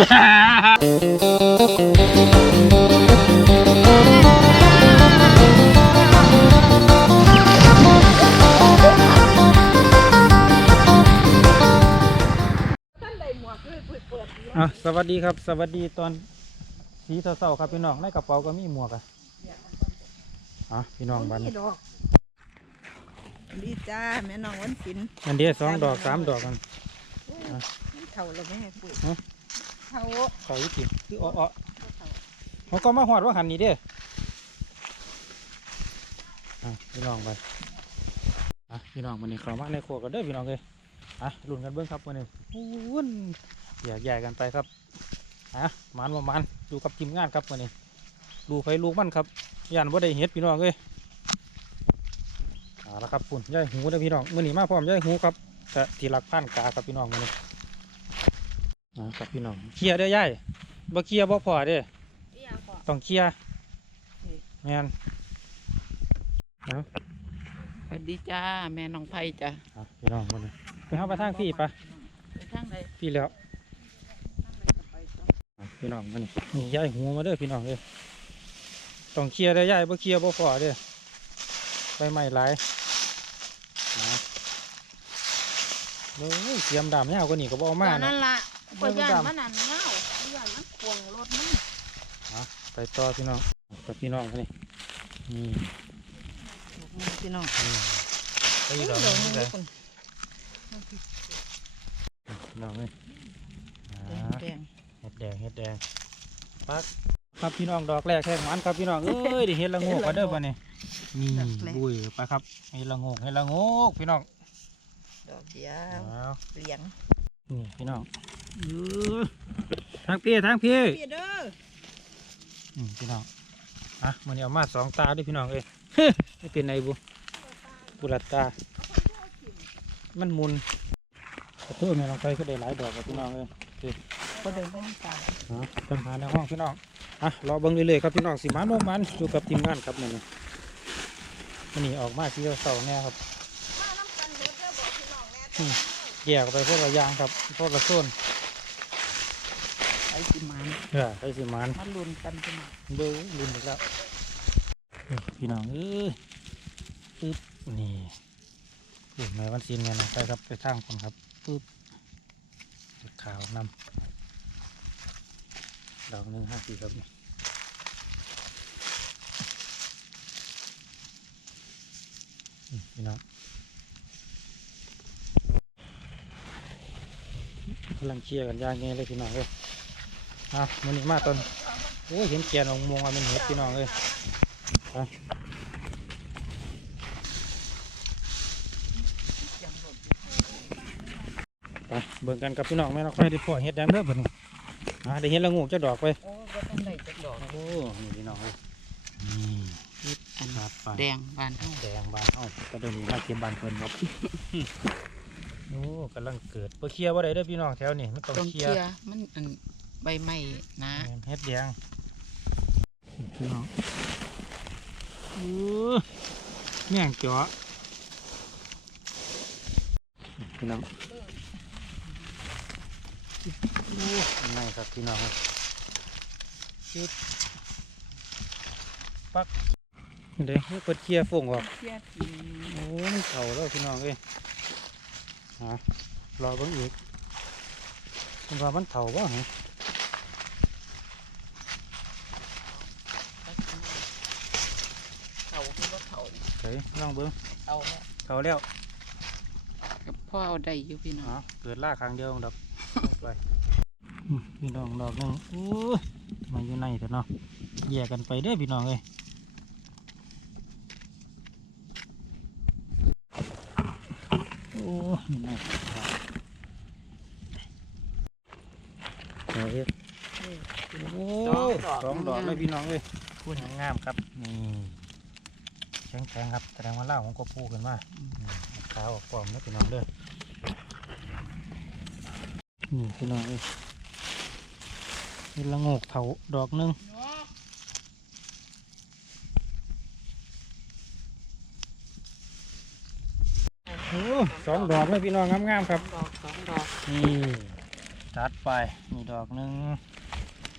อะสวัสดีครับ สวัสดีตอนสีเศร้าๆครับพี่น้องในกระเป๋าก็มีหมวกอะอะพี่น้องบ้านนี้ดอกดีจ้าแม่น้องวันศิลป์อันเดียวสองดอกสามดอกกันมันเท่าแล้วแม่ปุ๋ยฮะ เท่าเขาอยู่กินคืออ้อๆเขาก็มาหอดว่าหันนี่เด้อะพี่น้องไปอะพี่น้องวันนี้เขามาในครัวกันเด้อพี่น้องเลยอะลุ้นกันเบิ้งครับวันนี้วุ่นอยากใหญ่กันไปครับอะมันประมันอยู่กับทีมงานครับวันนี้ดูไฟลูกมันครับยันว่าได้เห็ดพี่น้องเลยเอาละครับปุ่นย่ายหูเด้อพี่น้องมื่อนี้มาพร้อมย่ายหูครับแต่ทีหลักพันกาครับพี่น้องมื่อนี้ อะครับพี่น้องเคลียร์เด้อย่ายบ่เคลียร์บ่พอเด้อีหยังก่อนต้องเคลียร์แม่นสวัสดีจ้า แม่น้องไผ่จ้าอะพี่น้องมื่อนี้ไปเข้าไปทางพี่ปะไปทางใดพี่แล้วอะพี่น้องมื่อนี้นี่ย่ายหูมาเด้อพี่น้องเลยต้องเคลียร์เด้อย่ายบ่เคลียร์บ่พอเด้ใบไม้หลายนะเฮ้ยเตรียมดำยาวกว่านี้ก็บ่เอามาตอนนั้นะนละ เบิ่ก็งย่านดำมันนั่นเงาย่านมันควงรถมันไปต่อพี่น้องกับพี่น้องคนนี้นี่พี่น้องนี่ไปอีกดอกเดี๋ยวหนึนี้งเลยคนพี่น้องเลยอ่าแดงเห็ดแดงเห็ดแดงปักครับพี่น้องดอกแรกแค่หวานครับพี่น้องเอ้ยได้เห็ดละโงกมาเด้อป่ะนี่นี่บุยไปครับเห็ดละโงกเห็ดละโงกพี่น้องๆดอกเดียวเอาเหลียงนี่พี่น้องเออ ทางพี่ทางพี่พี่เด้ออืมพี่น้องอะมันนี้เอามาสองตาด้วยพี่น้องเอ้ยไม่เป็นไงบุบุรัดตา มันหมุนขอโทษแม่ลองไปก็ได้หลายดอกกับพี่น้องเลยก็เดินไปน้ำตาอะปัญหาในห้องพี่น้องอะรอเบิ่งเรื่อยๆครับพี่น้องสิมันลงมันอยู่กับทีมงานครับมันนี่มันนี่ออกมาที่เสาแน่ครับอืมแยกออกไปพวกละอยางครับพวกละโซน ไอ้สิมันเออไปสิมันมันลุนกันจังเบิ้งลืมอีกแล้วนี่พี่น้องเอ้ยปึ๊บนี่ปึ๊บแม่วันซีนเนี่ยนะไปครับไปทางคนครับปึ๊บขาวนำดอกหนึ่งห้าสี่ครับนี่นี่พี่น้องกำลังเคลียร์กันอย่างไงเลยพี่น้องเลย อะมันนี้มาตอนโอ้ยเห็นแกนองมงเอาเป็นเห็ดพี่น้องเลยไปไปเบิ่งกันกับพี่น้องแม่เราค่อยได้พอเห็ดแดงเด้อเบิ่งอ่าได้เห็ดละงูจะดอกไปโอ้ก็ต้องได้จักดอกโอ้นี่พี่น้องเลยนี่อันครับไปแดงบานเฮาแดงบานเอ้าก็เดินนี้มาเก็บบานเพิ่นครับโอ้กำลังเกิดเพื่อเคลียร์ว่าได้เด้อพี่น้องแถวนี้มันต้องต้องเคเคลีลียยร์ร์มันอัน ใบไม้นะเฮ็ดแดงพี่น้องโอ้แม่งเจาะพี่น้องโอ้ไม่ครับพี่น้องจุดปักเดี๋ยวเปิดเคลียร์ฝงออกเคลียร์ทีโอ้มันเข่าแล้วพี่น้องเอ้ยฮะรอเบิ่งอีกมันว่ามันเข่าบ่ฮะ เท่าคือว่าเท่าเฮ้ยลองเบิ่งเท่าแล้วเข่าแล้วกับพ่อเอาได้อยู่พี่น้อง อ๋อเกิดล่าครั้งเดียวดอกไปอืมพี่น้องดอกหนึงโอ้ยมาอยู่ในเถอะเนาะแยกกันไปเด้อพี่น้องเอ้ยโอ้ยอยู่ในเฮ้ยโอ้ยสองดอกเลยพี่น้องเอ้ยพูดงามครับนี่ แข็งแข็งๆครับแสดงว่าเล่าของก็พูขึ้นมาขาวออกกล่อมแล้วพี่น้องเด้อนี่พี่น้องเอ้ยนี่ละโงกเถาดอกหนึงโอ้สองดอกเลยพี่น้องงามๆครับดอกสองดอกนี่ทจัดไปมีดอกหนึง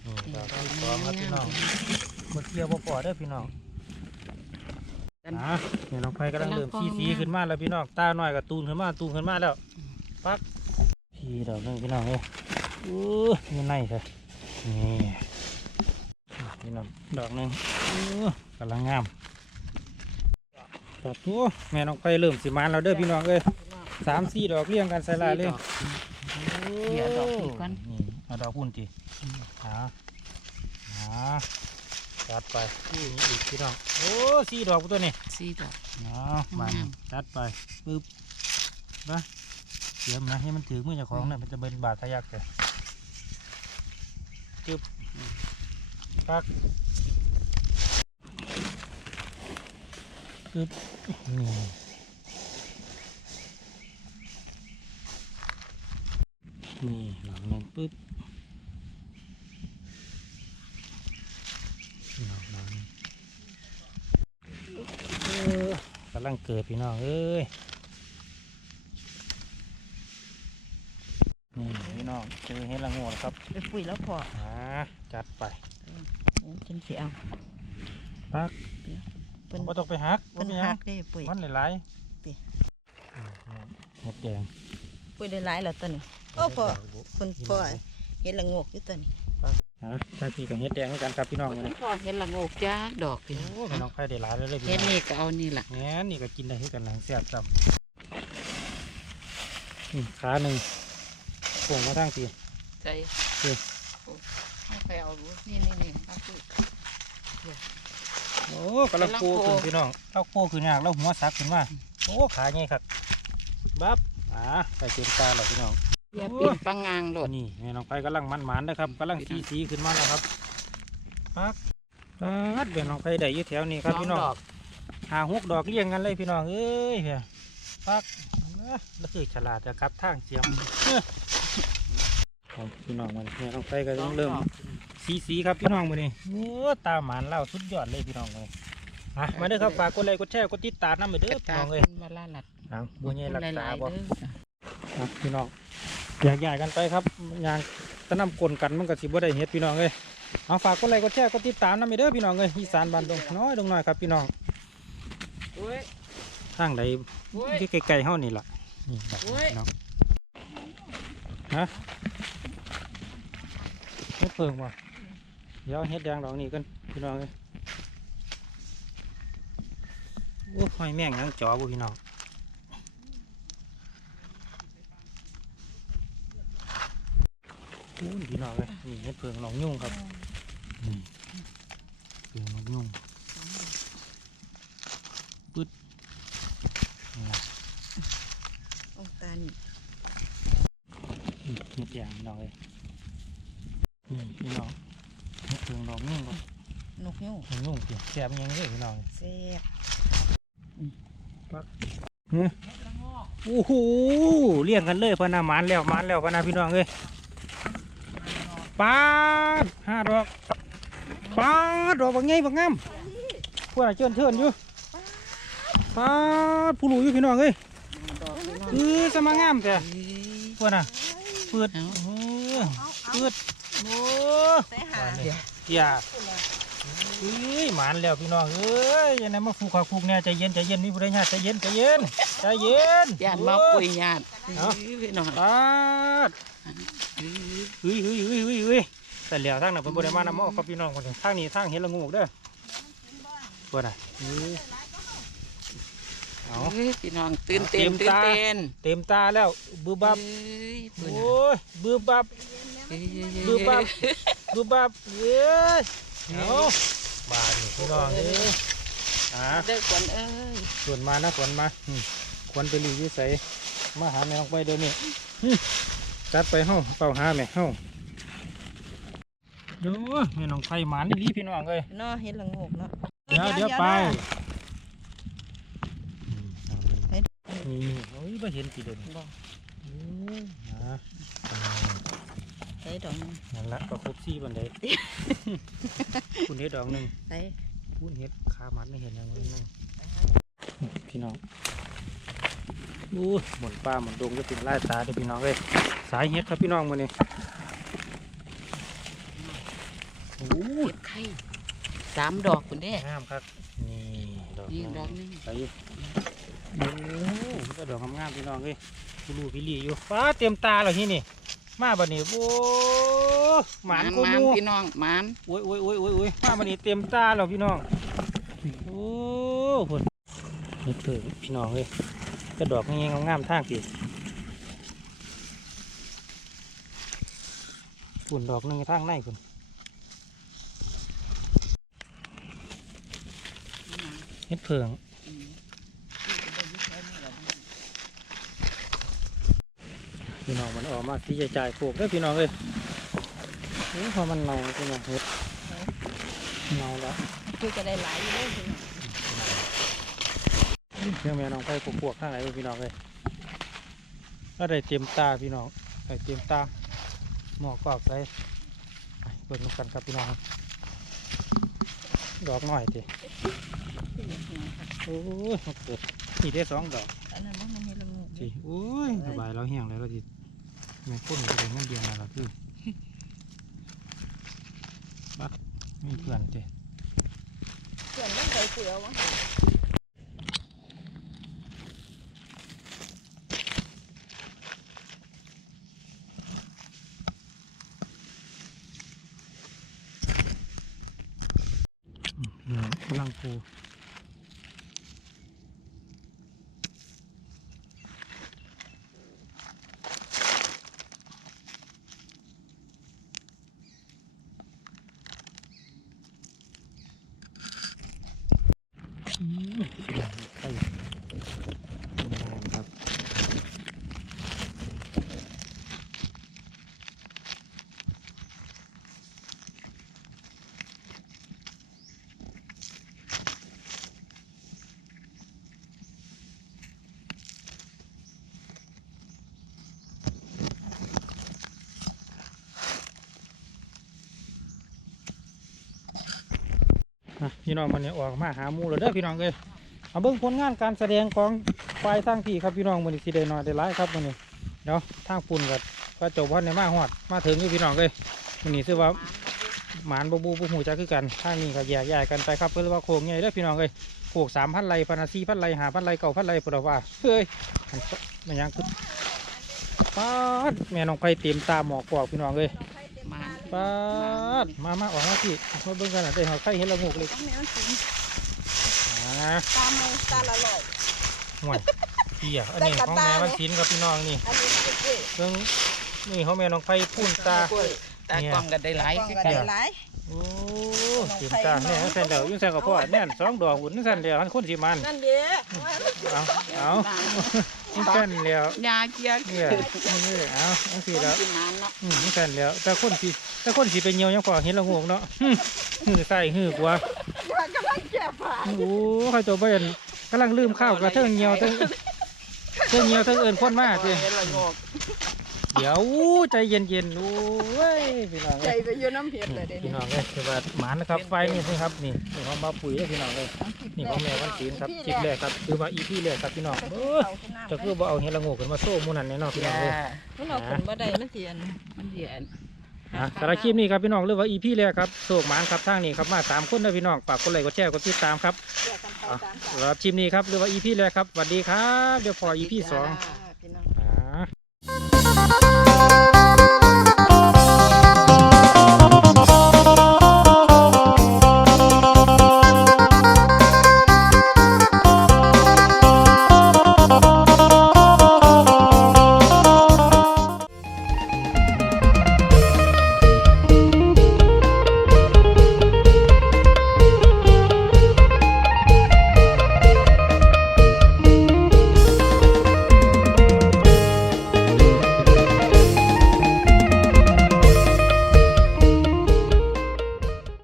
นี่ดอกที่สองครับพี่น้องหมดเกี่ยวบ่พอเด้อพี่น้องกั นอะเนี่ยน้องไผ่กำลังกำลังเริ่มพอสีสีงามขึ้นมาแล้วพี่น้องตาหน่อยกับตูนขึ้นมาตูนขึ้นมาแล้วปักพี่ดอกหนึงพี่น้องเอ้ยอู้มีในเถอะนี่พี่น้องดอกหนึงอู้กำลังงามดอกตัวแม่น้องไผ่เริ่มสิมานแล้วเด้อพี่น้องเอ้ยสามสี่ดอกเรียงกันใส่ลายเลยเดี๋ยวดอกนี้ก่อนนี่เอาดอกพุ่นจีหาหา จัดไปนี่อีกพี่น้องโอ้สี่ดอกตัวนี้สี่ดอกเนาะมันงามจัดไปปึ๊บนะเสียมนะให้มันถือมือเจ้าของนะมันจะเป็นบาดทะยักเลยจึบปักจึบนี่นี่หลังหนึ่งปึ๊บหลังหลังเออกำ ลังเกิดพี่น้องเอ้ยนี่พี่น้องเจอเห็ดละโงดครับไปปุ๋ยแล้วพออ่าจัดไปโอ้ฉันสิเอาปักเพิ่นก็ต้องไปหักเพิ่นบ่หัหักได้ปุ๋ย มันหลายติ ๆอืมเห็ดแดงปุ๋ยได้หลายแล้วตัวนี้โอ้พอเพิ่นพอเฮ็ดละโงกอยู่ตัวนี้ ฮะถ้าพี่กับเห็ดแดงเหมือนกันครับพี่น้องเลยพอเห็นละโงกจ้าดอกพี่โอ้พี่น้องใครได้หลายเลยเลยพี่เห็นน้องนี่ก็เอานี่ล่ะแง่นี่ก็กินได้คือกันหลังเสียบจับนี่ขาหนึ่งโป่งมาทั้งทีใจเอ้ยเอาไปเอาดูนี่นี่นี่เอาไปโอ้กำลังโปขึ้นพี่น้องเล่าโปขึ้นยากเล่าหัวซักขึ้นมาโอ้ขาไงครับบับอ่าใส่เต็มตาแล้วพี่น้อง อย่าปิ่นปังงางโหลตัวดนี้แม่น้องไปกำลังมันหมานนะครับกำลังสีสีขึ้นมาแล้วครับปักปัดแม่น้องไปได้อยู่แถวนี้ครับสองพี่น้องดอกหาหกดอกเรียงกันเลยพี่น้องเอ้ยเพียปักเอ้อแล้วคือฉลาดนะครับทางเสียมเอ้อของพี่น้องมันแม่น้องไปก็ต้องเริ่มสีสีครับพี่น้องมือนี้โอ้ตาหมานเล่าสุดยอดเลยพี่น้องเลยอะมาเด้อครับฝากกดไลค์กดแชร์กดติดตามน้ำไปเด้อพี่ตาน้องเลยมาล่าหลัดหนังบัวใหญ่รักษาบ่หลยๆเด้ออะพี่น้อง อยากใหญ่กันไปครับยางตะนำกลนกันมันก็สิบ่ได้เฮ็ดพี่น้องเลยเอาฝากกดไลค์กดแชร์กดติดตามน้ำไปเด้อพี่น้องเลยอีสานบ้านดงน้อยดงน้อยครับพี่น้องทางใดที่ไกลๆเฮานี่ล่ะนี่แบบพี่น้องฮะเฮ็ดเพิ่งว่ะเดี๋ยวเฮ็ดแดงดอกนี้กันพี่น้องเลยโอ้หอยแม่งยังจ่อบ่พี่น้องโอ้ยพี่ นี่เฮ็ดเพิ่งหนองยุ่งครับนี่เพิ่งหนองยุ่งปึ๊ดโอ้ตานี่อืมเฮ็ดอย่างน้อยนี่พี่น้องเฮ็ดเพิ่งหนองยุ่งครับนกยูงหนองยุ่งเปียกแสบยังเลยพี่น้องแซ่บโอ้โหเลี้ยงกันเลยพนามานแล้วมานแล้วพนาพี่น้องเลย ปาดห้าดอกปาดดอกบางไงบางงามพวกน่ะเชิญเชิญอยู่ปาดผู้หลูอยู่พี่น้องเอ้ยดอกพี่น้องเออสมางามแต่เอ้ยพวกน่ะเปิดเอาเออเปิดโอ้ใส่หาเดี๋ยวเอ้ยหมานแล้วพี่น้องเอ้ยอยังไงมาฟูกขาฟูกแน่ใจเย็นใจเย็นมีผู้ใดญาติใจเย็นใจเย็นใจเย็นย่านมาปุ๋ยญาติเอาเอ้ยพี่น้องปาด เอ้ยเฮ้ยเฮ้ยเฮ้ยเฮ้ยเฮ้ยแต่แล้วทางนั้นเป็นบริมาณน้ำหมอกครับพี่น้องคนนี้ทางนี้ทางเห็นละงูกเด้อเปิดอะเออเอาเอ้ยพี่น้องตื่นเต้นเต็ตื่มนตาเต้นเต็มตาแล้วบือบับเอ้ยโอเบิ่ง้ยบือบับเอ้ยเอ้ยบือบับบือบับเอ้ยเอาบาดนี่พี่น้องเอ้ยอ่าเด้อก่อนเอ้ยส่วนมานะส่วนมาอืมควรไปรีวิวใส่มาหาแมวไปเดี๋ยวนี้อืม จัดไปเฮ้าเป่าหาแม่เฮ้าเดี๋ยวแม่น้องไผ่หมานนี่พี่น้องเลยเนาะเฮ็ดละโงกเนาะเดี๋ยวเดี๋ยวไปเด้ออืมเอาเลยนี่โอ้ยไม่เห็นกี่เดือนบ่นะใส่ดอกหนึงนั่นละก็ครบสี่บันไดคุณเห็ดดอกหนึ่งใส่คุณเห็ดขามันไม่เห็นอย่างนี้นึงพี่น้อง ดูหมุนป่าหมุนดงจะเป็นไล่ตาเด้อพี่น้องเลยสายเฮ็ดครับพี่น้องมื้อนี้โอ้เก็บไข่สามดอกคุณเด้งามครับนี่ดอกนี่ดอกหนึงไปโอ้ก็ดอกงามๆพี่น้องเลยพี่ลูพี่ลีอยู่ฟ้าเตรียมตาแล้วที่นี่ มาบัดนี้โอ้หมานกูหมานมูพี่น้องหมานโอ้ยโอ้ยโอ้ยโอ้ยโอ้ยมาบัดนี้เตรียมตาแล้วพี่น้องโอ้พุ่นนี่เถิดพี่น้องเลย ก็ดอกงามงามๆทางพี่พุ่นดอกนึงทางในพุ่นเฮ็ดเพิงอืมพี่น้องมันออกมาที่จะจ่ายปลูกได้อพี่น้องเลยโอ้ยพอมันเน่าพี่น้องเฮ็ดเน่าแล้วคือจะได้หลายอยู่เลยพี่น้อง เรื่องแม่น้องไปปลูกๆข้างไหนเลยพี่น้องเลยก็ได้เตรียมตาพี่น้องได้เตรียมตาหมอกกอกใส่ไปเปิดกันครับพี่น้องดอกหน่อยทีโอ้ยมันเกิดนี่ได้สองดอกอันนั้นมันมันเฮ็ดละงูทีโอ้ยสบายแล้วแห้งแล้วเราทีแม่พ่นไปเลยงั้นเดียวมาแล้วคือบักมีเพื่อนทีเพื่อนมันใส่เสือวะ อืมกำลังปูอืมไข่งามครับอะ พี่น้องมันเนี่ยออกมาหาหมูแล้วเด้อพี่น้องเลยเอาเบิ่งผลงานการแสดงของฝ่ายทางพี่ครับพี่น้องมันนี้สิได้น้อยได้หลายครับมันนี้เดี๋ยวทางปุ่นกับพระเจ้าพันในมาหอดมาถึงอยู่พี่น้องเลยมันนี้คือว่าหมานบูบูบูหูจักคือกันทางนี้ก็แยกย้ายกันไปครับเพื่อว่าโค้งใหญ่เด้อพี่น้องเอ้ยโค้งสามพันไรพันสี่พันไรหาพันไรเก้าพันไรปลว่าเฮ้ยมันยังคือป้าดแม่น้องไผ่เต็มตาหมอกกอกพี่น้องเอ้ย ป้าดมามาออกมาพี่มาเบิ่งกันหน่อยได้หัวไข่เห็นละงูกเลยต้องแม่มันสิอ่าตามมาตาละลอยห่วยเพี่ยอันนี้ของแม่วันศิลป์ครับพี่น้องนี่อันนี้เป็นกล้วยเบิ่งนี่ของแม่น้องไผ่พูนตาตากล้องกันได้หลายกล้องคือก็กันได้หลายโอ้เต็มตาแม่ยังแซนเดียวยังแซนกับพ่อแน่นสองดอกหุ่นยังแซนเดียวอันคนสิมันนั่นเด้อเอาเอา นี่แซนแล้วยาเกียร์เนี่ยนี่เอาอันสี่แล้วกินน้ำเนาะอืมนี่แซนแล้วแต่คนสิแต่คนสิไปเหี่ยวยังพอเห็นละงวกเนาะหึหือใส่หือกว่ากำลังแก่ผ่าโอ้ใครตัวเบนกำลังลืมข้าวกระเทิงเหี่ยวเทิงเทิงเหี่ยวเทิงเอินคนมากเลยเห็นละโงก เดี๋ยวใจเย็นเย็นๆโอ้ยพี่น้องใจเอ้ยไปอยู่น้ำเห็ดเลยเด้พี่น้องเอ้ยคือว่าหมานนะครับไฟนี่สิครับนี่นี่ของบาปุ๋ยเด้อพี่น้องเลยนี่ของแม่วันศีลครับจิบแรกครับคือว่าอีพี่แรกครับพี่น้องเออจะคือบ่เอาเห็ดละโงกขึ้นมาโซ่หมูนันแน่นอนพี่น้องยาเลยมันเอาขึ้นบ่ได้มันเสียนมันเดียนอะสำหรับคลิปนี้ครับพี่น้องเรียกว่าอีพี่แรกครับโศกหมานครับทางนี้ครับมาสามคนนะพี่น้องฝากกดไลค์กดแชร์กดติดตามครับเสียกันไปตามสำหรับคลิปนี้ครับเรียกว่าอีพี่แรกครับสวัสดีครับเดี๋ยวพออีพี่สองพี่น้อง 嗯。